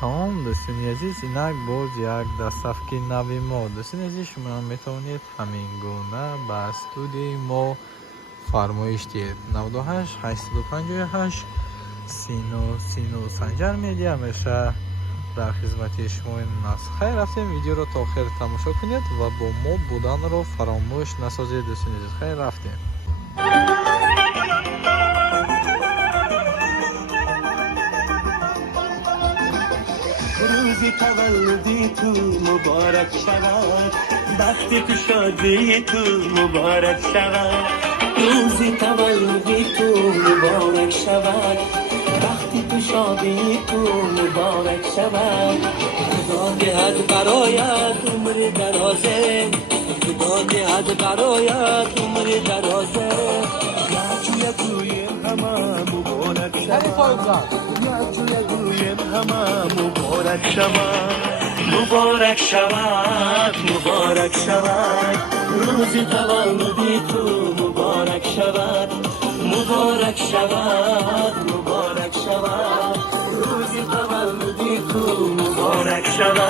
سلام دوستان عزیز، اینک باز یک دستفکی نوی ما. دوستان عزیز، شما میتونید همین گونه به استودیوی ما فرمایش دهید. 98 858 39 سنجر میدی همیشه در خدمت شما است. خیر رفتیم، ویدیو رو تا آخر تماشا کنید و با ما بودن رو فراموش نسازید دوستان عزیز. خیر رفتیم. روزی تولدی تو مبارک شود، وقتی تو شادی تو مبارک شود. روزی تولدی تو مبارک شود، وقتی تو شادی تو مبارک شود. خدا دهد برایت عمر درازه، خدا دهد برایت عمر درازه. یکوی همه مبارک شود، یکوی همه مبارک شود، مبارک شود، مبارک شود. روزی تولدی تو مبارک شود، مبارک شود، مبارک شود. روزی تولدی تو مبارک شود.